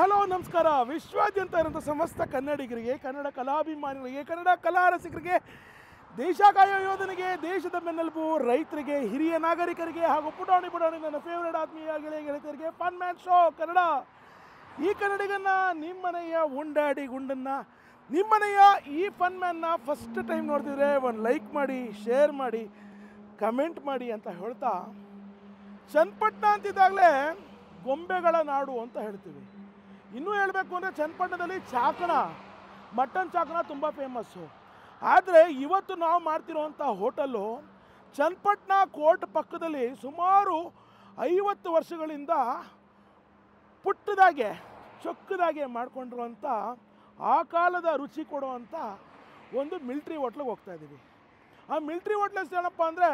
Hello ನಮಸ್ಕಾರ. ವಿಶ್ವಾದ್ಯಂತ ಇರುವಂಥ ಸಮಸ್ತ ಕನ್ನಡಿಗರಿಗೆ, ಕನ್ನಡ ಕಲಾಭಿಮಾನಿಗಳಿಗೆ, ಕನ್ನಡ ಕಲಾ ರಸಿಕರಿಗೆ, ದೇಶ ಕಾಯೋ ಯೋಧನಿಗೆ, ದೇಶದ ಬೆನ್ನೆಲುಬು ರೈತರಿಗೆ, ಹಿರಿಯ ನಾಗರಿಕರಿಗೆ ಹಾಗೂ ಪುಟಾಣಿ ನನ್ನ ಫೇವ್ರೇಟ್ ಆತ್ಮೀಯ ಗೆಳತಿಯರಿಗೆ ಫನ್ ಮ್ಯಾನ್ ಶೋ ಕನ್ನಡ. ಈ ಕನ್ನಡಿಗನ್ನ ನಿಮ್ಮನೆಯ ಉಂಡಾಡಿ ಗುಂಡನ್ನು, ನಿಮ್ಮನೆಯ ಈ ಫನ್ ಮ್ಯಾನ್ನ ಫಸ್ಟ್ ಟೈಮ್ ನೋಡ್ತಿದ್ರೆ ಒಂದು ಲೈಕ್ ಮಾಡಿ, ಶೇರ್ ಮಾಡಿ, ಕಮೆಂಟ್ ಮಾಡಿ ಅಂತ ಹೇಳ್ತಾ, ಚನ್ನಪಟ್ಟಣ ಅಂತಿದ್ದಾಗಲೇ ಗೊಂಬೆಗಳ ನಾಡು ಅಂತ ಹೇಳ್ತೀವಿ. ಇನ್ನೂ ಹೇಳಬೇಕು ಅಂದರೆ ಚನ್ನಪಟ್ಟಣದಲ್ಲಿ ಚಾಕಣ, ಮಟನ್ ಚಾಕಣ ತುಂಬ ಫೇಮಸ್ಸು. ಆದರೆ ಇವತ್ತು ನಾವು ಮಾಡ್ತಿರೋವಂಥ ಹೋಟೆಲ್ಲು ಚನ್ನಪಟ್ಟಣ ಕೋರ್ಟ್ ಪಕ್ಕದಲ್ಲಿ ಸುಮಾರು 50 ವರ್ಷಗಳಿಂದ ಪುಟ್ಟದಾಗೆ ಚೊಕ್ಕದಾಗೆ ಮಾಡ್ಕೊಂಡಿರುವಂಥ ಆ ಕಾಲದ ರುಚಿ ಕೊಡುವಂಥ ಒಂದು ಮಿಲ್ಟ್ರಿ ಹೋಟ್ಲಿಗೆ ಹೋಗ್ತಾ ಇದ್ದೀವಿ. ಆ ಮಿಲ್ಟ್ರಿ ಹೋಟ್ಲ್ ಹೆಸರು ಏನಪ್ಪ ಅಂದರೆ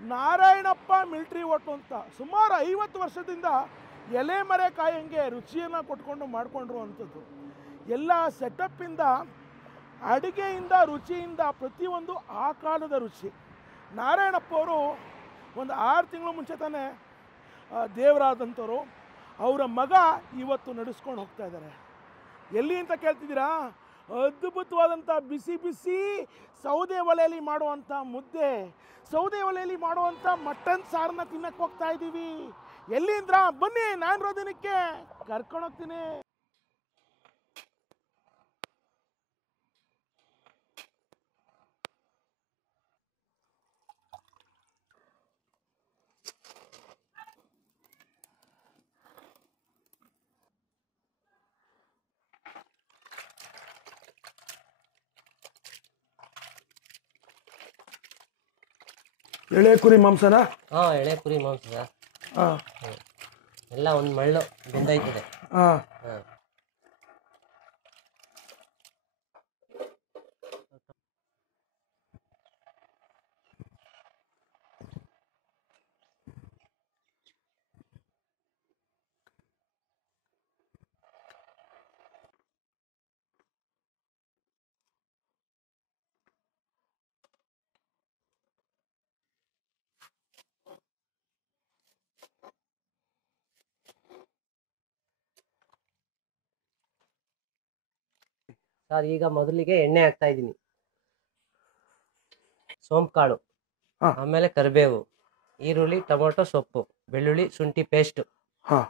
ನಾರಾಯಣಪ್ಪ ಮಿಲ್ಟ್ರಿ ಹೋಟ್ಲು ಅಂತ. ಸುಮಾರು 50 ವರ್ಷದಿಂದ ಎಲೆ ಮರೆ ಕಾಯಂಗೆ ರುಚಿಯನ್ನು ಕೊಟ್ಕೊಂಡು ಮಾಡಿಕೊಂಡಿರುವಂಥದ್ದು. ಎಲ್ಲ ಸೆಟಪ್ಪಿಂದ, ಅಡುಗೆಯಿಂದ, ರುಚಿಯಿಂದ ಪ್ರತಿಯೊಂದು ಆ ಕಾಲದ ರುಚಿ. ನಾರಾಯಣಪ್ಪ ಅವರು ಒಂದು 6 ತಿಂಗಳು ಮುಂಚೆ ತಾನೇ ದೇವರಾದಂಥವ್ರು. ಅವರ ಮಗ ಇವತ್ತು ನಡೆಸ್ಕೊಂಡು ಹೋಗ್ತಾ ಇದ್ದಾರೆ. ಎಲ್ಲಿ ಅಂತ ಕೇಳ್ತಿದ್ದೀರಾ? ಅದ್ಭುತವಾದಂಥ ಬಿಸಿ ಬಿಸಿ ಸೌದೆ ಒಲೆಯಲ್ಲಿ ಮಾಡುವಂಥ ಮುದ್ದೆ, ಸೌದೆ ಒಲೆಯಲ್ಲಿ ಮಾಡುವಂಥ ಮಟನ್ ಸಾರನ್ನ ತಿನ್ನಕ್ಕೆ ಹೋಗ್ತಾ ಇದ್ದೀವಿ. ಎಲ್ಲಿಂದ್ರ ಬನ್ನಿ, ನಾನು ರೋದಿನಕ್ಕೆ ಕರ್ಕೊಂಡೋಗ್ತೀನಿ. ಎಳೆ ಕುರಿ ಮಾಂಸನ? ಎಳೆ ಕುರಿ ಮಾಂಸ ಹಾಂ, ಎಲ್ಲ ಒಂದು ಮಳ್ಳು ಬೆಂದೈತದೆ. ಹಾಂ, ಸರ್ ಈಗ ಮೊದಲಿಗೆ ಎಣ್ಣೆ ಹಾಕ್ತಾ ಇದ್ದೀನಿ. ಸೋಂಪುಕಾಳು, ಆಮೇಲೆ ಕರಿಬೇವು, ಈರುಳ್ಳಿ, ಟೊಮೊಟೊ ಸೊಪ್ಪು, ಬೆಳ್ಳುಳ್ಳಿ, ಶುಂಠಿ ಪೇಸ್ಟ್. ಹಾಂ,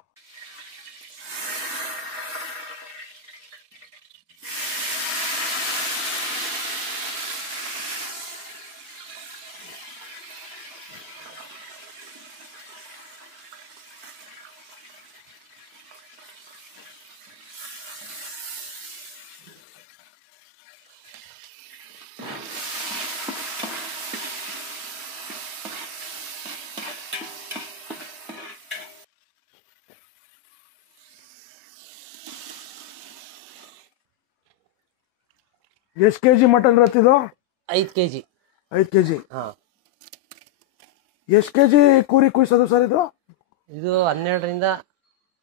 ಎಷ್ಟು K G mutton ರತ್ತಿದು? 5 kg. 5 kg. ಹಾಂ, ಎಷ್ಟು ಕೆ ಜಿ ಕುರಿ ಕುಯ್ಸೋದು ಸರ್ ಇದು? ಇದು 12ರಿಂದ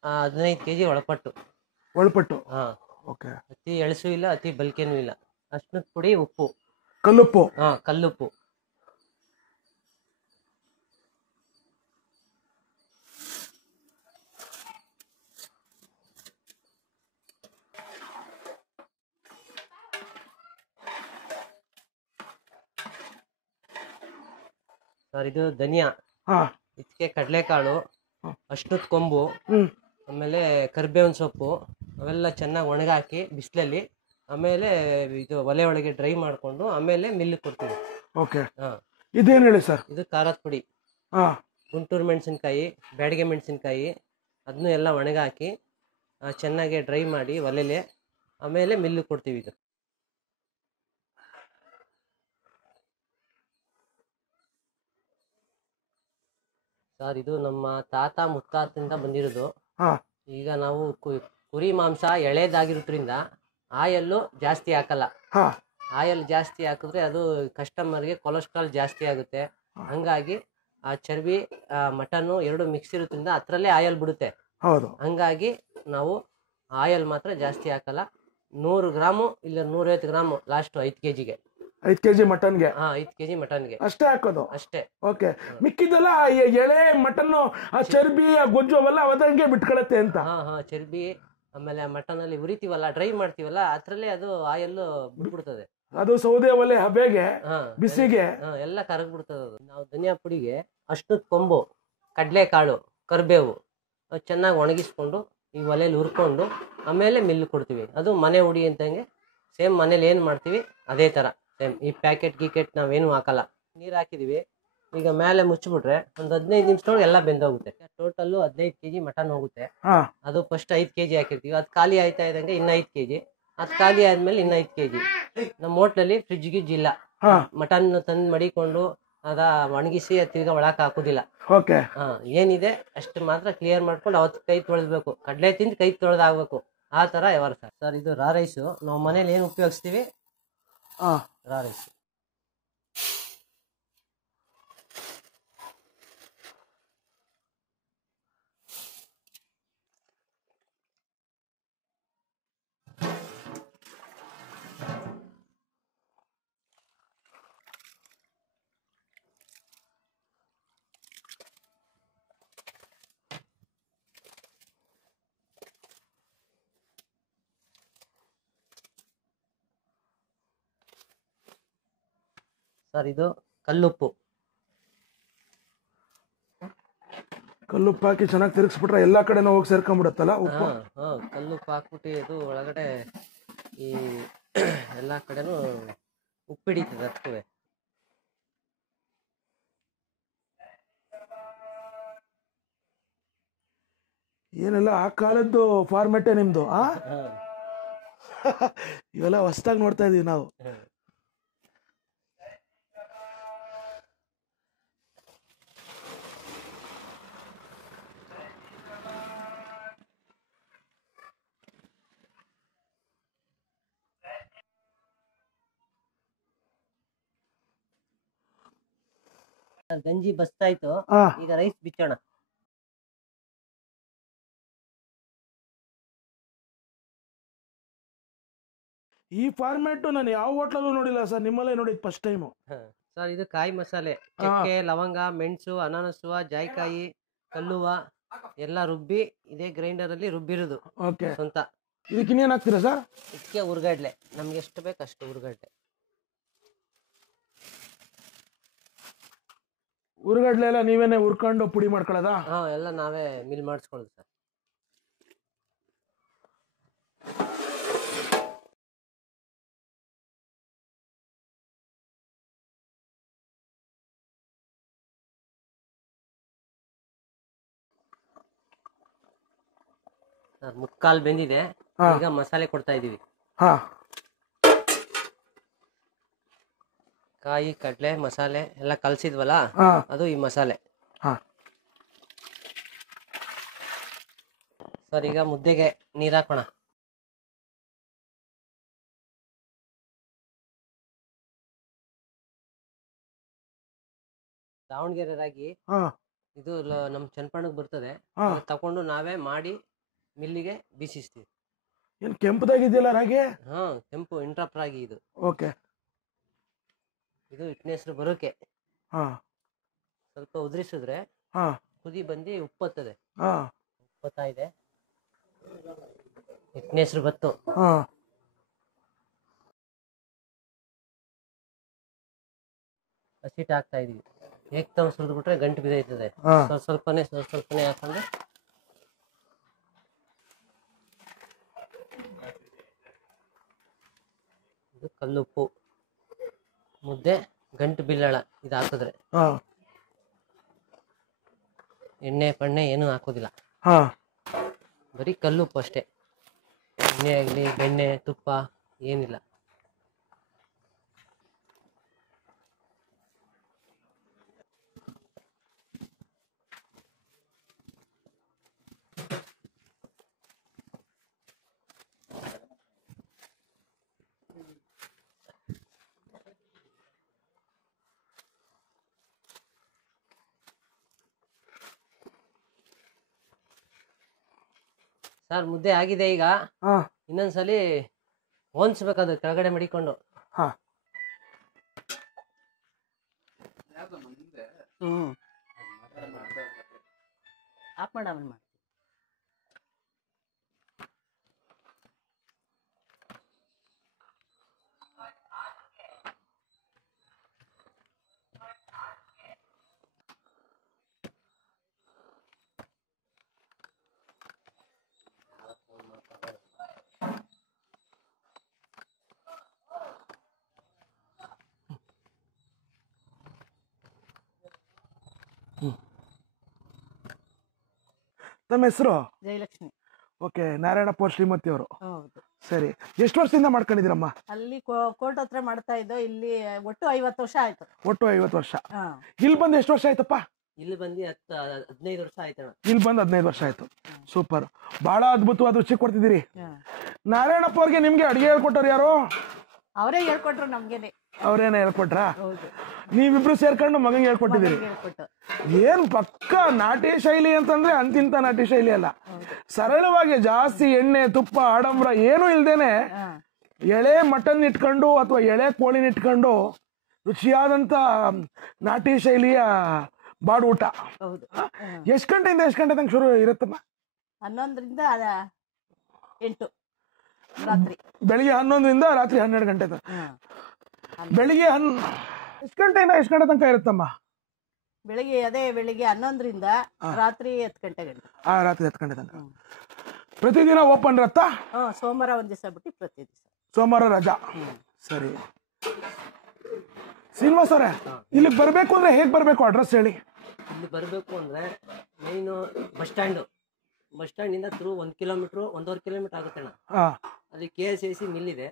15 kg ಒಳಪಟ್ಟು. ಒಳಪಟ್ಟು? ಹಾಂ, ಓಕೆ. ಅತಿ ಎಳಸು ಇಲ್ಲ, ಅತಿ ಬಲ್ಕೆನೂ ಇಲ್ಲ. ಅರ್ಶಿನದ ಪುಡಿ, ಉಪ್ಪು, ಕಲ್ಲುಪ್ಪು? ಹಾಂ, ಕಲ್ಲುಪ್ಪು. ಸರ್ ಇದು ಧನಿಯಾ, ಹಾಂ, ಇದಕ್ಕೆ ಕಡಲೆಕಾಳು, ಅರ್ಶಿನದ ಕೊಂಬು, ಆಮೇಲೆ ಕರಿಬೇವಿನ ಸೊಪ್ಪು, ಅವೆಲ್ಲ ಚೆನ್ನಾಗಿ ಒಣಗಾಕಿ ಬಿಸಿಲಲ್ಲಿ, ಆಮೇಲೆ ಇದು ಒಲೆ ಒಳಗೆ ಡ್ರೈ ಮಾಡಿಕೊಂಡು ಆಮೇಲೆ ಮಿಲ್ ಕೊಡ್ತೀವಿ. ಓಕೆ. ಹಾಂ, ಇದೇನು ಹೇಳಿ ಸರ್? ಇದು ಖಾರದ ಪುಡಿ, ಹಾಂ, ಗುಂಟೂರು ಮೆಣಸಿನ್ಕಾಯಿ, ಬ್ಯಾಡಗೆ ಮೆಣಸಿನ್ಕಾಯಿ, ಅದನ್ನು ಎಲ್ಲ ಒಣಗಾಕಿ ಚೆನ್ನಾಗಿ ಡ್ರೈ ಮಾಡಿ ಒಲೆಲೆ, ಆಮೇಲೆ ಮಿಲ್ಲು ಕೊಡ್ತೀವಿ. ಇದು ಸರ್ ಇದು ನಮ್ಮ ತಾತ ಮುತ್ತಾತಿಂದ ಬಂದಿರೋದು. ಈಗ ನಾವು ಕುರಿ ಮಾಂಸ ಎಳೆದಾಗಿರೋದ್ರಿಂದ ಆಯಲ್ಲು ಜಾಸ್ತಿ ಹಾಕಲ್ಲ. ಆಯಲ್ ಜಾಸ್ತಿ ಹಾಕಿದ್ರೆ ಅದು ಕಸ್ಟಮರ್ಗೆ ಕೊಲೆಸ್ಟ್ರಾಲ್ ಜಾಸ್ತಿ ಆಗುತ್ತೆ. ಹಂಗಾಗಿ ಆ ಚರ್ಬಿ ಮಟನ್ನು ಎರಡು ಮಿಕ್ಸ್ ಇರೋದ್ರಿಂದ ಅದರಲ್ಲೇ ಆಯಲ್ ಬಿಡುತ್ತೆ. ಹಂಗಾಗಿ ನಾವು ಆಯಲ್ ಮಾತ್ರ ಜಾಸ್ತಿ ಹಾಕಲ್ಲ. 100 ಗ್ರಾಮು ಇಲ್ಲ 150 ಗ್ರಾಮು ಲಾಸ್ಟ್ 5 kgಗೆ. 5 kg ಮಟನ್ಗೆ? 5 kg ಮಟನ್ಗೆ ಅಷ್ಟೇ ಹಾಕೋದು? ಅಷ್ಟೇ. ಓಕೆ. ಮಿಕ್ಕಿದೆಲ್ಲ ಎಳೆ ಮಟನ್, ಆ ಚರ್ಬಿ, ಆ ಗೊಜ್ಜು ಅವೆಲ್ಲ ಅವದಂಗೆ ಬಿಟ್ಕೊಳತ್ತೆ ಅಂತ? ಚರ್ಬಿ ಆಮೇಲೆ ಆ ಮಟನ್ ಅಲ್ಲಿ ಉರಿತೀವಲ್ಲ, ಡ್ರೈ ಮಾಡ್ತೀವಲ್ಲ, ಅದ್ರಲ್ಲೇ ಅದು ಆಯಿಲ್ ಬಿಟ್ಬಿಡ್ತದೆ. ಅದು ಸೌದೆ ಒಲೆ ಹಬೆಗೆ ಬಿಸಿಗೆ ಎಲ್ಲ ಕರಗ್ಬಿಡ್ತದೆ ಅದು. ನಾವು ಧನಿಯಾ ಪುಡಿಗೆ ಅಷ್ಟು ಕೊಂಬು, ಕಡಲೆಕಾಳು, ಕರಿಬೇವು ಚೆನ್ನಾಗಿ ಒಣಗಿಸ್ಕೊಂಡು ಈ ಒಲೆಯಲ್ಲಿ ಹುರ್ಕೊಂಡು ಆಮೇಲೆ ಮಿಲ್ ಕೊಡ್ತೀವಿ. ಅದು ಮನೆ ಹುಡಿ ಅಂತಂಗೆ ಸೇಮ್ ಮನೇಲಿ ಏನು ಮಾಡ್ತೀವಿ ಅದೇ ಥರ ಸೇಮ್. ಈ ಪ್ಯಾಕೆಟ್ ಗೀಕೆಟ್ ನಾವೇನು ಹಾಕಲ್ಲ. ನೀರು ಹಾಕಿದೀವಿ, ಈಗ ಮೇಲೆ ಮುಚ್ಚಿಬಿಟ್ರೆ ಒಂದು 15 ನಿಮಿಷದೊಳಗೆ ಎಲ್ಲ ಬೆಂದೋಗುತ್ತೆ. ಟೋಟಲ್ಲು 15 kg ಮಟನ್ ಹೋಗುತ್ತೆ. ಅದು ಫಸ್ಟ್ 5 kg ಹಾಕಿರ್ತೀವಿ, ಅದು ಖಾಲಿ ಆಯ್ತಾ ಇದ್ದಂಗೆ ಇನ್ನು 5 kg, ಅದು ಖಾಲಿ ಆದ್ಮೇಲೆ ಇನ್ನು 5 kg. ನಮ್ಮ ಹೋಟ್ಲಲ್ಲಿ ಫ್ರಿಜ್ ಗಿಜ್ ಇಲ್ಲ. ಮಟನ್ ತಂದು ಮಡಿಕೊಂಡು ಅದ ಒಣಗಿಸಿ ತಿರ್ಗಾ ಒಳಕ್ ಹಾಕುದಿಲ್ಲ. ಏನಿದೆ ಅಷ್ಟು ಮಾತ್ರ ಕ್ಲಿಯರ್ ಮಾಡ್ಕೊಂಡು ಅವತ್ತು ಕೈ ತೊಳೆದ್ಬೇಕು. ಕಡಲೆ ತಿಂದು ಕೈ ತೊಳೆದಾಗ್ಬೇಕು, ಆ ತರ ವ್ಯವಹಾರ ಸರ್. ಸರ್ ಇದು ರಾ ರೈಸು. ನಾವು ಮನೇಲಿ ಏನು ಉಪಯೋಗಿಸ್ತೀವಿ, ರಾ ರೈಸ್. ಸರ್ ಇದು ಕಲ್ಲುಪ್ಪು. ಕಲ್ಲುಪ್ಪು ಹಾಕಿ ಚೆನ್ನಾಗಿ ತಿರುಗಿಸ್ಬಿಟ್ರೆ ಎಲ್ಲಾ ಕಡೆ ಹೋಗಿ ಸೇರ್ಕೊಂಡ್ಬಿಡುತ್ತಲ್ಲ ಉಪ್ಪು. ಕಲ್ಲುಪ್ಪು ಹಾಕ್ಬಿಟ್ಟು ಇದು ಒಳಗಡೆ ಈ ಎಲ್ಲಾ ಕಡೆನೂ ಉಪ್ಪು ಹಿಡಿತದೆ ಅದಕ್ಕೆ. ಏನೆಲ್ಲ ಆ ಕಾಲದ್ದು ಫಾರ್ಮೆಟೇ ನಿಮ್ದು. ಇವೆಲ್ಲ ಹೊಸದಾಗಿ ನೋಡ್ತಾ ಇದೀವಿ ನಾವು. ಗಂಜಿ ಬಸ್ತಾಯ್ತು, ಈಗ ರೈಸ್ ಬಿಚ್ಚೋಣ. ಈ ಫಾರ್ಮ್ಯಾಟ್ ನಾನು ಯಾವ ಹೋಟ್ಲಲ್ಲೂ ನೋಡಿಲ್ಲ ಸರ್, ನಿಮ್ಮಲ್ಲೇ ನೋಡಿದ್ ಫಸ್ಟ್ ಟೈಮು. ಸರ್ ಇದು ಕಾಯಿ ಮಸಾಲೆ, ಚಕ್ಕೆ, ಲವಂಗ, ಮೆಣಸು, ಅನಾನಸುವ, ಜಾಯಿಕಾಯಿ, ಕಲ್ಲುವ ಎಲ್ಲ ರುಬ್ಬಿ ಇದೇ ಗ್ರೈಂಡರ್ ಅಲ್ಲಿ ರುಬ್ಬಿರೋದು ಸ್ವಂತ. ಇದಕ್ಕೆ ಇನ್ನೇನ್ ಹಾಕ್ತೀರಾ ಸರ್? ಇದಕ್ಕೆ ಉರ್ಗಡ್ಲೆ, ನಮ್ಗೆ ಎಷ್ಟು ಬೇಕು ಅಷ್ಟು ಉರ್ಗಡ್ಲೆ. ಉರ್ಗಡ್ಲೆ ಎಲ್ಲ ನೀವೇನೆ ಹುರ್ಕೊಂಡು ಪುಡಿ ಮಾಡ್ಕೊಳ್ಳೋದ? ಎಲ್ಲ ನಾವೇ ಮಿಲ್ ಮಾಡಿಸ್ಕೊಳ್ಳೋದು ಸರ್. ಸರ್ ಮುಕ್ಕಾಲ್ ಬೆಂದಿದೆ, ಈಗ ಮಸಾಲೆ ಕೊಡ್ತಾ ಇದೀವಿ. ಕಾಯಿ, ಕಡ್ಲೆ, ಮಸಾಲೆ ಎಲ್ಲ ಕಲಸಿದ್ವಲ್ಲ, ಅದು ಈ ಮಸಾಲೆ. ಸರ್ ಈಗ ಮುದ್ದೆಗೆ ನೀರ್ ಹಾಕೋಣ. ದಾವಣಗೆರೆ ರಾಗಿ ಇದು ನಮ್ ಚನ್ನಪಣ್ಣಗ್ ಬರ್ತದೆ, ತಕೊಂಡು ನಾವೇ ಮಾಡಿ ಮಿಲ್ಲಿಗೆ ಬೀಸಿಸ್ತೀವಿ. ಏನ್ ಕೆಂಪದಾಗಿದೆಯಲ್ಲ ರಾಗಿ? ಕೆಂಪು ಇಂಟ್ರಾಪ್ ರಾಗಿ ಇದು. ಇದು ಹಿಟ್ಟಿನ ಹೆಸರು ಬರೋಕೆ ಸ್ವಲ್ಪ ಉದುರಿಸಿದ್ರೆ ಕುದಿ ಬಂದು ಉಪ್ಪತ್ತದೆ. ಉಪ್ಪತ್ತಾ ಇದೆ, ಹಿಟ್ಟಿನ ಹೆಸರು ಬತ್ತು. ಹಸಿಟ್ಟು ಹಾಕ್ತಾ ಇದೀವಿ. ಏಕ್ದಮ್ ಸುರಿದು ಬಿಟ್ರೆ ಗಂಟು ಬಿದ್ದೈತದೆ. ಸ್ವಲ್ಪನೇ ಹಾಕೊಂಡು ಇದು ಕಲ್ಲುಪ್ಪು. ಮುದ್ದೆ ಗಂಟು ಬಿಲ್ಲಳ ಇದು ಹಾಕಿದ್ರೆ. ಎಣ್ಣೆ ಪಣ್ಣೆ ಏನು ಹಾಕೋದಿಲ್ಲ, ಬರೀ ಕಲ್ಲುಪ್ಪು ಅಷ್ಟೇ. ಎಣ್ಣೆ ಆಗಲಿ ಬೆಣ್ಣೆ ತುಪ್ಪ ಏನಿಲ್ಲ. ಸರ್ ಮುದ್ದೆ ಆಗಿದೆ. ಈಗ ಇನ್ನೊಂದ್ಸಲಿ ಹೊಂದ್ಸ್ಬೇಕದು ಕೆಳಗಡೆ ಮಡಿಕೊಂಡು. ತಮ್ಮ ಹೆಸರು? ಜಯಲಕ್ಷ್ಮಿ. ಓಕೆ, ನಾರಾಯಣಪ್ಪ ಶ್ರೀಮತಿ ಅವರು. ಹೌದು. ಸರಿ, ಎಷ್ಟು ವರ್ಷದಿಂದ ಮಾಡ್ಕೊಂಡಿದ್ದೀರಮ್ಮ? ಅಲ್ಲಿ ಕೋರ್ಟ್ ಹತ್ರ ಮಾಡ್ತಾ ಇದ್ದೋ. ಇಲ್ಲಿ ಒಟ್ಟು 50 ವರ್ಷ ಆಯ್ತು. ಒಟ್ಟು 50 ವರ್ಷ. ಇಲ್ಲಿ ಬಂದು ಎಷ್ಟು ವರ್ಷ ಆಯ್ತಪ್ಪ? ಇಲ್ಲಿ ಬಂದು 15 ವರ್ಷ ಆಯ್ತಣ್ಣ. ಇಲ್ಲಿ ಬಂದು 15 ವರ್ಷ ಆಯ್ತು. ಸೂಪರ್, ಬಹಳ ಅದ್ಭುತವಾದ ರುಚಿ ಕೊಡ್ತಿದ್ದೀರಿ. ನಾರಾಯಣಪ್ಪ ಅವ್ರಿಗೆ ನಿಮ್ಗೆ ಅಡಿಗೆ ಹೇಳ್ಕೊಟ್ಟವ್ರು ಯಾರು? ಅವರೇ ಹೇಳ್ಕೊಟ್ರು ನಮ್ಗೆನೆ. ಅವ್ರೇನ ಹೇಳ್ಕೊಟ್ರ? ಹೌದು. ನೀವಿಬ್ರು ಸೇರ್ಕೊಂಡು ಮಗಂಗೆ ಹೇಳ್ಕೊಟ್ಟಿದ್ದೀರಿ. ಹೇಳ್ಕೊಟ್ಟು. ಏನ್ ಪಕ್ಕ ನಾಟಿ ಶೈಲಿ ಅಂತಂದ್ರೆ ಅಂತಿಂತ ನಾಟಿ ಶೈಲಿ ಅಲ್ಲ, ಸರಳವಾಗಿ ಜಾಸ್ತಿ ಎಣ್ಣೆ ತುಪ್ಪ ಆಡಂಬರ ಏನು ಇಲ್ದೇನೆ ಎಳೆ ಮಟನ್ ಇಟ್ಕೊಂಡು ಅಥವಾ ಎಳೆ ಕೋಳಿನ ಇಟ್ಕೊಂಡು ರುಚಿಯಾದಂತ ನಾಟಿ ಶೈಲಿಯ ಬಾಡು ಊಟ. ಹೌದು. ಎಷ್ಟು ಗಂಟೆಯಿಂದ ಎಷ್ಟು ಗಂಟೆ ತನಕ ಶುರು ಇರುತ್ತಮ್ಮ? 11ರಿಂದ 8 ರಾತ್ರಿ. ಬೆಳಿಗ್ಗೆ 11ರಿಂದ ರಾತ್ರಿ 12 ಗಂಟೆ ತನಕ. ಬೆಳಿಗ್ಗೆ ಎಷ್ಟು ಗಂಟೆಯಿಂದ ಎಷ್ಟು ಗಂಟೆ ತನಕ ಇರುತ್ತಮ್ಮ? ಬೆಳಿಗ್ಗೆ 11ರಿಂದ ರಾತ್ರಿ 10 ಗಂಟೆ ಗಂಟೆ. ರಾತ್ರಿ 10 ಗಂಟೆ ತನಕ. ಪ್ರತಿದಿನ ಓಪನ್ ಇರತ್ತಾ? ಸೋಮವಾರ ಒಂದ್ ದಿವಸ ಬಿಟ್ಟು ಪ್ರತಿ ದಿವಸ. ಸೋಮವಾರ ರಜಾ. ಸರಿ ಶ್ರೀನಿವಾಸ್ ಅವರೇ, ಇಲ್ಲಿಗೆ ಬರ್ಬೇಕು ಅಂದ್ರೆ ಹೇಗ್ ಬರ್ಬೇಕು? ಅಡ್ರೆಸ್ ಹೇಳಿ. ಇಲ್ಲಿ ಬರಬೇಕು ಅಂದ್ರೆ ಮೇನ್ ಬಸ್ ಸ್ಟ್ಯಾಂಡ್ ಇಂದ ಥ್ರೂ 1 ಕಿಲೋಮೀಟರ್ 1.5 ಕಿಲೋಮೀಟರ್ ಆಗುತ್ತೆ ಅಣ್ಣ. ಅಲ್ಲಿ KSIC ಮಿಲ್ ಇದೆ.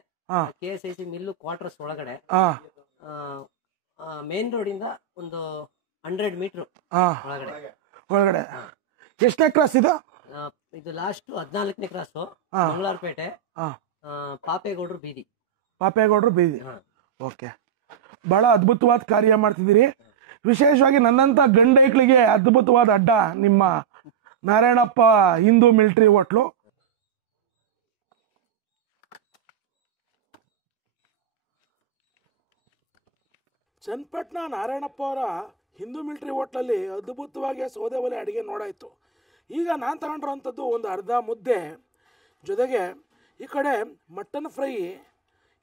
KSIC ಮಿಲ್ ಕ್ವಾರ್ಟರ್ಸ್ ಒಳಗಡೆ ಮೇನ್ ರೋಡ್ ಇಂದ ಒಂದು 100 ಮೀಟರ್ ಒಳಗಡೆ. ಎಷ್ಟನೇ ಕ್ರಾಸ್ ಇದು? ಇದು ಲಾಸ್ಟ್ 14ನೇ ಕ್ರಾಸ್, ಮಂಗಳಾರಪೇಟೆ, ಪಾಪೇಗೌಡರು ಬೀದಿ. ಪಾಪೇಗೌಡರು ಬೀದಿ. ಓಕೆ, ಬಹಳ ಅದ್ಭುತವಾದ ಕಾರ್ಯ ಮಾಡ್ತಿದ್ದೀರಿ. ವಿಶೇಷವಾಗಿ ನನ್ನಂತ ಗಂಡೈಕ್ಳಿಗೆ ಅದ್ಭುತವಾದ ಅಡ್ಡ ನಿಮ್ಮ ನಾರಾಯಣಪ್ಪ ಹಿಂದೂ ಮಿಲಿಟರಿ ಹೋಟ್ಲು. ಚನ್ನಪಟ್ಟಣ ನಾರಾಯಣಪ್ಪ ಅವರ ಹಿಂದೂ ಮಿಲಿಟರಿ ಹೋಟ್ಲಲ್ಲಿ ಅದ್ಭುತವಾಗಿ ಸೌದೆ ಒಲೆ ಅಡುಗೆ ನೋಡಾಯಿತು. ಈಗ ನಾನು ತಗೊಂಡಿರೋಂಥದ್ದು ಒಂದು ಅರ್ಧ ಮುದ್ದೆ ಜೊತೆಗೆ ಈ ಕಡೆ ಮಟನ್ ಫ್ರೈ,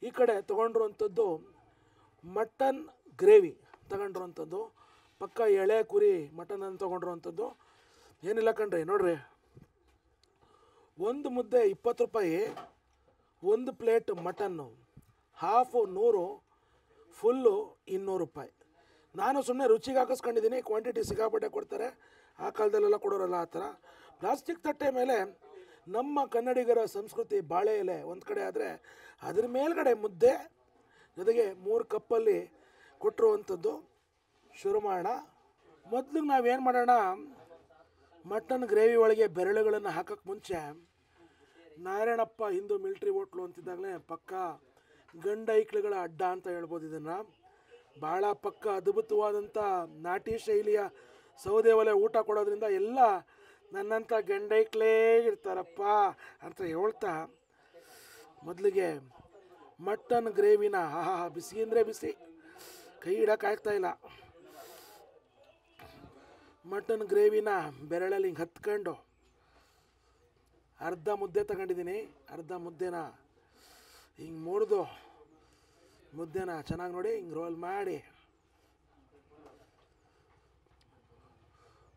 ಈ ಕಡೆ ತಗೊಂಡಿರುವಂಥದ್ದು ಮಟನ್ ಗ್ರೇವಿ ತಗೊಂಡಿರುವಂಥದ್ದು. ಪಕ್ಕ ಎಳೆ ಕುರಿ ಮಟನನ್ನು ತೊಗೊಂಡಿರುವಂಥದ್ದು. ಏನಿಲ್ಲ ಕಣ್ರಿ, ನೋಡ್ರಿ, ಒಂದು ಮುದ್ದೆ 20 ರೂಪಾಯಿ, ಒಂದು ಪ್ಲೇಟ್ ಮಟನ್ನು ಹಾಫು 100, ಫುಲ್ಲು 200 ರೂಪಾಯಿ. ನಾನು ಸುಮ್ಮನೆ ರುಚಿಗೆ ಹಾಕಿಸ್ಕೊಂಡಿದ್ದೀನಿ. ಕ್ವಾಂಟಿಟಿ ಸಿಕ್ಕಾಪಟ್ಟೆ ಕೊಡ್ತಾರೆ, ಆ ಕಾಲದಲ್ಲೆಲ್ಲ ಕೊಡೋರಲ್ಲ ಆ ಥರ. ಪ್ಲಾಸ್ಟಿಕ್ ತಟ್ಟೆ ಮೇಲೆ ನಮ್ಮ ಕನ್ನಡಿಗರ ಸಂಸ್ಕೃತಿ ಬಾಳೆ ಎಲೆ ಒಂದು ಕಡೆ ಆದರೆ ಅದ್ರ ಮೇಲ್ಗಡೆ ಮುದ್ದೆ ಜೊತೆಗೆ 3 ಕಪ್ಪಲ್ಲಿ ಕೊಟ್ಟಿರುವಂಥದ್ದು. ಶುರು ಮಾಡೋಣ. ಮೊದಲಿಗೆ ನಾವೇನು ಮಾಡೋಣ, ಮಟನ್ ಗ್ರೇವಿ ಒಳಗೆ ಬೆರಳುಗಳನ್ನು ಹಾಕೋಕ್ಕೆ ಮುಂಚೆ ನಾರಾಯಣಪ್ಪ ಹಿಂದೂ ಮಿಲಿಟರಿ ಹೋಟ್ಲು ಅಂತಿದ್ದಾಗಲೇ ಪಕ್ಕ ಗಂಡ ಐಕ್ಳುಗಳ ಅಡ್ಡ ಅಂತ ಹೇಳ್ಬೋದು ಇದನ್ನು. ಭಾಳ ಪಕ್ಕ ಅದ್ಭುತವಾದಂಥ ನಾಟಿ ಶೈಲಿಯ ಸೌದೆ ಒಲೆ ಊಟ ಕೊಡೋದ್ರಿಂದ ಎಲ್ಲ ನನ್ನಂಥ ಗಂಡೈಕ್ಲೇ ಇರ್ತಾರಪ್ಪ ಅಂತ ಹೇಳ್ತಾ ಮೊದಲಿಗೆ ಮಟನ್ ಗ್ರೇವಿನ ಬಿಸಿ ಅಂದರೆ ಬಿಸಿ, ಕೈ ಇಡೋಕ್ಕಾಗ್ತಾ ಇಲ್ಲ. ಮಟನ್ ಗ್ರೇವಿನ ಬೆರಳಲ್ಲಿ ಹಿಂಗೆ ಹತ್ಕೊಂಡು ಅರ್ಧ ಮುದ್ದೆ ತಗೊಂಡಿದ್ದೀನಿ. ಅರ್ಧ ಮುದ್ದೆನ ಹಿಂಗೆ ಮುರಿದು ಮುದ್ದೆನ ಚೆನ್ನಾಗಿ ನೋಡಿ ಹಿಂಗೆ ರೋಲ್ ಮಾಡಿ,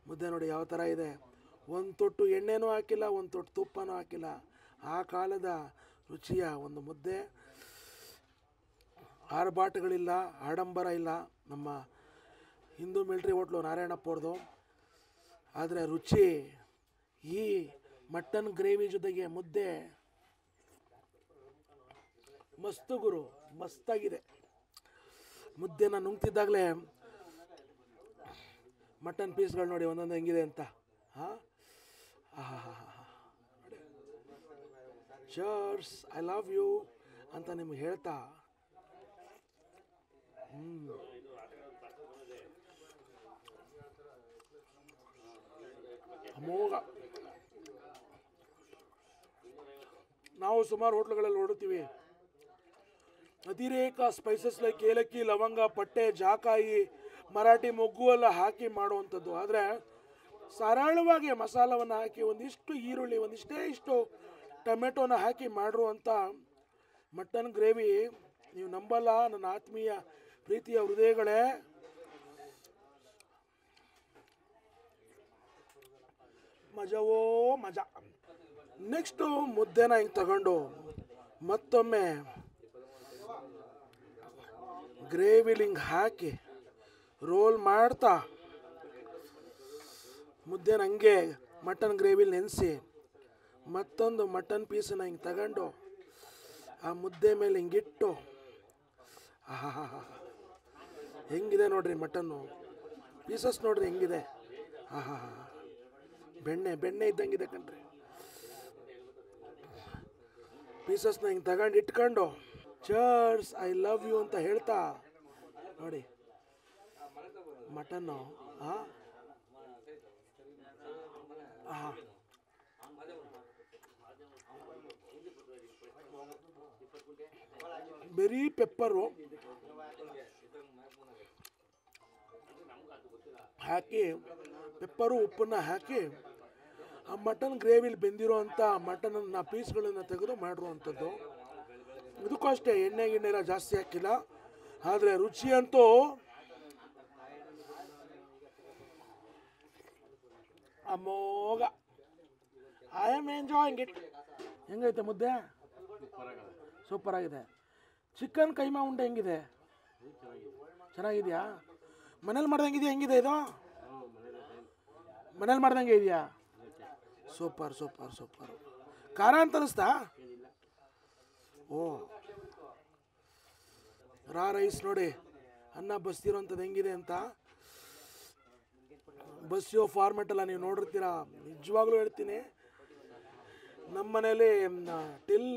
ಮುದ್ದೆ ನೋಡಿ ಯಾವ ಥರ ಇದೆ. ಒಂದು ತೊಟ್ಟು ಎಣ್ಣೆನೂ ಹಾಕಿಲ್ಲ, ಒಂದು ತೊಟ್ಟು ತುಪ್ಪನೂ ಹಾಕಿಲ್ಲ. ಆ ಕಾಲದ ರುಚಿಯ ಒಂದು ಮುದ್ದೆ. ಆರ್ಭಾಟಗಳಿಲ್ಲ, ಆಡಂಬರ ಇಲ್ಲ ನಮ್ಮ ಹಿಂದೂ ಮಿಲಿಟರಿ ಹೋಟ್ಲು ನಾರಾಯಣಪ್ಪ ಅವ್ರದ್ದು. ಆದರೆ ರುಚಿ ಈ ಮಟನ್ ಗ್ರೇವಿ ಜೊತೆಗೆ ಮುದ್ದೆ ಮಸ್ತು ಗುರು, ಮಸ್ತಾಗಿದೆ. ಮುದ್ದೆನ ನುಂಗ್ತಿದ್ದಾಗಲೇ ಮಟನ್ ಪೀಸ್ಗಳು ನೋಡಿ ಒಂದೊಂದು ಹೆಂಗಿದೆ ಅಂತ. ಚರ್ಸ್, ಐ ಲವ್ ಯು ಅಂತ ನಿಮ್ಗೆ ಹೇಳ್ತಾ ಅಮೋಘ. ನಾವು ಸುಮಾರು ಹೋಟ್ಲುಗಳಲ್ಲಿ ನೋಡುತ್ತೀವಿ, ಅತಿರೇಕ ಸ್ಪೈಸಸ್ ಲೈಕ್ ಏಲಕ್ಕಿ, ಲವಂಗ, ಪಟ್ಟೆ, ಜಾಕಾಯಿ, ಮರಾಠಿ ಮೊಗ್ಗು ಎಲ್ಲ ಹಾಕಿ ಮಾಡುವಂಥದ್ದು. ಆದರೆ ಸರಳವಾಗಿ ಮಸಾಲವನ್ನು ಹಾಕಿ ಒಂದಿಷ್ಟು ಈರುಳ್ಳಿ, ಇಷ್ಟು ಟೊಮೆಟೊನ ಹಾಕಿ ಮಾಡಿರುವಂಥ ಮಟನ್ ಗ್ರೇವಿ ನೀವು ನಂಬಲ್ಲ ನನ್ನ ಆತ್ಮೀಯ ಪ್ರೀತಿಯ ಹೃದಯಗಳೇ. ಮಜವೋ ಮಜಾ. ನೆಕ್ಸ್ಟು ಮುದ್ದೆನ ಹಿಂಗೆ ತಗೊಂಡು ಮತ್ತೊಮ್ಮೆ ಗ್ರೇವಿಲಿ ಹಿಂಗೆ ಹಾಕಿ ರೋಲ್ ಮಾಡ್ತಾ ಮುದ್ದೆನ ಹಂಗೆ ಮಟನ್ ಗ್ರೇವಿಲಿ ನೆನೆಸಿ ಮತ್ತೊಂದು ಮಟನ್ ಪೀಸನ್ನ ಹಿಂಗೆ ತಗೊಂಡು ಆ ಮುದ್ದೆ ಮೇಲೆ ಹಿಂಗಿಟ್ಟು ಆಹಾ ಹೆಂಗಿದೆ ನೋಡ್ರಿ ಮಟನ್ನು ಪೀಸಸ್ ನೋಡ್ರಿ ಹೆಂಗಿದೆ ಆಹಾ ಬೆಣ್ಣೆ ಇದ್ದಂಗಿದೆ ಕಣ್ರಿ. ಪೀಸಸ್ನ ಹಿಂಗೆ ತಗೊಂಡು ಇಟ್ಕೊಂಡು ಚರ್ಸ್ ಐ ಲವ್ ಯು ಅಂತ ಹೇಳ್ತಾ ನೋಡಿ ಮಟನ್ನು ಬೆರಿ ಪೆಪ್ಪರು ಹಾಕಿ ಪೆಪ್ಪರು ಉಪ್ಪನ್ನು ಹಾಕಿ ಆ ಮಟನ್ ಗ್ರೇವಿಲಿ ಬೆಂದಿರೋ ಅಂಥ ಮಟನನ್ನು ಪೀಸ್ಗಳನ್ನು ತೆಗೆದು ಮಾಡಿರುವಂಥದ್ದು. ಇದಕ್ಕೂ ಅಷ್ಟೇ ಎಣ್ಣೆ ಗಿಣ್ಣೆಲ್ಲ ಜಾಸ್ತಿ ಹಾಕಿಲ್ಲ, ಆದರೆ ರುಚಿ ಅಂತೂ ಅಮೋಘ. I am enjoying it. ಹೆಂಗೈತೆ ಮುದ್ದೆ? ಸೂಪರ್ ಆಗಿದೆ. ಚಿಕನ್ ಕೈಮಾ ಉಂಡೆ ಹೆಂಗಿದೆ? ಚೆನ್ನಾಗಿದೆಯಾ? ಮನೇಲಿ ಮಾಡ್ದಂಗಿದೆಯಾ? ಹೆಂಗಿದೆ ಇದು? ಮನೇಲಿ ಮಾಡ್ದಂಗೆ ಇದೆಯಾ? Super super super. ಖಾರ ಅಂತ ಅನಿಸ್ತಾ? ಓ ರೈಸ್ ನೋಡಿ ಅನ್ನ ಬಸ್ತಿರೋಂಥದ್ದು ಹೆಂಗಿದೆ ಅಂತ. ಬಸ್ಸಿಯೋ ಫಾರ್ಮೆಟೆಲ್ಲ ನೀವು ನೋಡಿರ್ತೀರ. ನಿಜವಾಗ್ಲೂ ಹೇಳ್ತೀನಿ, ನಮ್ಮ ಮನೇಲಿ ಟಿಲ್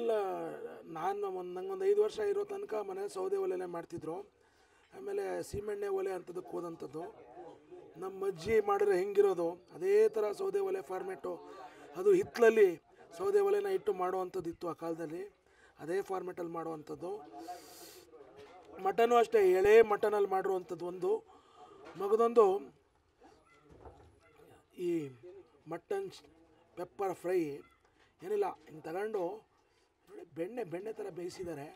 ನಂಗೊಂದು 5 ವರ್ಷ ಇರೋ ತನಕ ಮನೇಲಿ ಸೌದೆ ಒಲೆನೇ ಮಾಡ್ತಿದ್ರು. ಆಮೇಲೆ ಸೀಮೆಣ್ಣೆ ಒಲೆ ಅಂಥದ್ದಕ್ಕೆ ಹೋದಂಥದ್ದು. ನಮ್ಮ ಅಜ್ಜಿ ಮಾಡಿದ್ರೆ ಹೆಂಗಿರೋದು ಅದೇ ಥರ ಸೌದೆ ಒಲೆ ಫಾರ್ಮೆಟು. ಅದು ಹಿತ್ತಲಲ್ಲಿ ಸೌದೆ ಒಲೆನ ಇಟ್ಟು ಮಾಡುವಂಥದ್ದು ಇತ್ತು ಆ ಕಾಲದಲ್ಲಿ. ಅದೇ ಫಾರ್ಮೆಟಲ್ಲಿ ಮಾಡುವಂಥದ್ದು. ಮಟನು ಅಷ್ಟೇ, ಎಳೆ ಮಟನಲ್ಲಿ ಮಾಡಿರುವಂಥದ್ದು ಒಂದು. ಮಗದೊಂದು ಈ ಮಟನ್ ಪೆಪ್ಪರ್ ಫ್ರೈ ಏನಿಲ್ಲ, ಹಿಂಗೆ ತಗೊಂಡು ನೋಡಿ ಬೆಣ್ಣೆ ಥರ ಬೇಯಿಸಿದ್ದಾರೆ.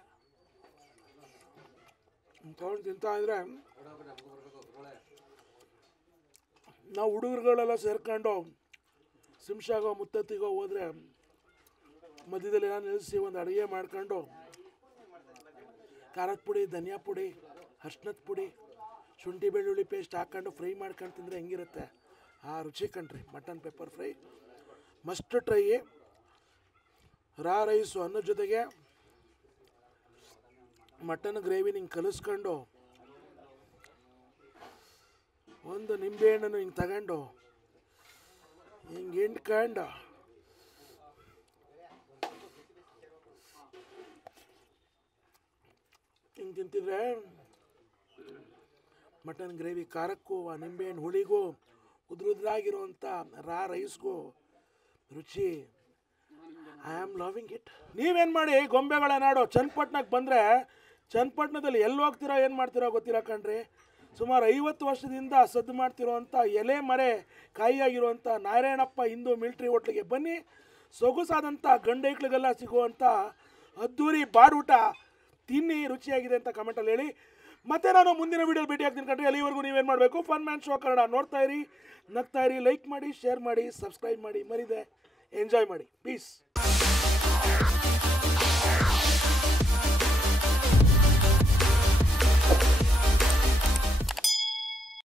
ತಗೊಂಡು ತಿಂತಾ ಇದ್ರೆ ನಾವು ಹುಡುಗರುಗಳೆಲ್ಲ ಸೇರ್ಕೊಂಡು ಸಿಮ್ಷಾಗೋ ಮುತ್ತತ್ತಿಗೋ ಹೋದರೆ ಮಧ್ಯದಲ್ಲಿ ಎಲ್ಲ ನಿಲ್ಲಿಸಿ ಒಂದು ಅಡುಗೆ ಮಾಡ್ಕೊಂಡು ಖಾರದ ಪುಡಿ, ಧನಿಯಾ ಪುಡಿ, ಅರ್ಶಿನದ ಪುಡಿ, ಶುಂಠಿ ಬೆಳ್ಳುಳ್ಳಿ ಪೇಸ್ಟ್ ಹಾಕ್ಕೊಂಡು ಫ್ರೈ ಮಾಡ್ಕೊಂಡು ತಿಂದರೆ ಹೆಂಗಿರುತ್ತೆ ಆ ರುಚಿ ಕಣ್ರಿ. Mutton pepper fry must try. Rice ಅನ್ನೋ ಜೊತೆಗೆ ಮಟನ್ ಗ್ರೇವಿನ ಹಿಂಗೆ ಕಲಿಸ್ಕೊಂಡು ಒಂದು ನಿಂಬೆಹಣ್ಣನ್ನು ಹಿಂಗೆ ತಗೊಂಡು ಹಿಂಗೆ ಹಿಂಡ್ಕೊಂಡು ಹಿಂಗೆ ತಿಂತಿದ್ರೆ ಮಟನ್ ಗ್ರೇವಿ ಖಾರಕ್ಕೂ ಆ ನಿಂಬೆಹಣ್ಣು ಹುಳಿಗೂ ಉದ್ರುದ್ರಾಗಿರುವಂಥ ರೈಸ್ಗೂ ರುಚಿ. I am loving it. ನೀವೇನು ಮಾಡಿ, ಗೊಂಬೆಗಳ ನಾಡು ಚನ್ನಪಟ್ಟಣಕ್ಕೆ ಬಂದರೆ ಚನ್ನಪಟ್ಟಣದಲ್ಲಿ ಎಲ್ಲಿ ಹೋಗ್ತಿರೋ ಏನು ಮಾಡ್ತಿರೋ ಗೊತ್ತಿಲ್ಲ ಕಣ್ರಿ. ಸುಮಾರು 50 ವರ್ಷದಿಂದ ಸದ್ದು ಮಾಡ್ತಿರೋವಂಥ ಎಲೆ ಮರೆ ಕಾಯಿಯಾಗಿರುವಂಥ ನಾರಾಯಣಪ್ಪ ಹಿಂದೂ ಮಿಲ್ಟ್ರಿ ಹೋಟ್ಲಿಗೆ ಬನ್ನಿ. ಸೊಗಸಾದಂಥ ಗಂಡೈಕ್ಳಿಗೆಲ್ಲ ಸಿಗುವಂಥ ಅದ್ದೂರಿ ಬಾಡೂಟ ತಿನ್ನಿ, ರುಚಿಯಾಗಿದೆ ಅಂತ ಕಮೆಂಟಲ್ಲಿ ಹೇಳಿ. ಮತ್ತೆ ನಾನು ಮುಂದಿನ ವೀಡಿಯೋಲಿ ಭೇಟಿ ಆಗ್ತೀನಿ ಕಣ್ರಿ. ಅಲ್ಲಿವರೆಗೂ ನೀವೇನು ಮಾಡಬೇಕು, ಫನ್ ಮ್ಯಾನ್ ಶೋ ಕನ್ನಡ ನೋಡ್ತಾ ಇರಿ, ನಗ್ತಾ ಇರಿ, ಲೈಕ್ ಮಾಡಿ, ಶೇರ್ ಮಾಡಿ, ಸಬ್ಸ್ಕ್ರೈಬ್ ಮಾಡಿ, ಮರಿದೆ ಎಂಜಾಯ್ ಮಾಡಿ. ಪೀಸ್.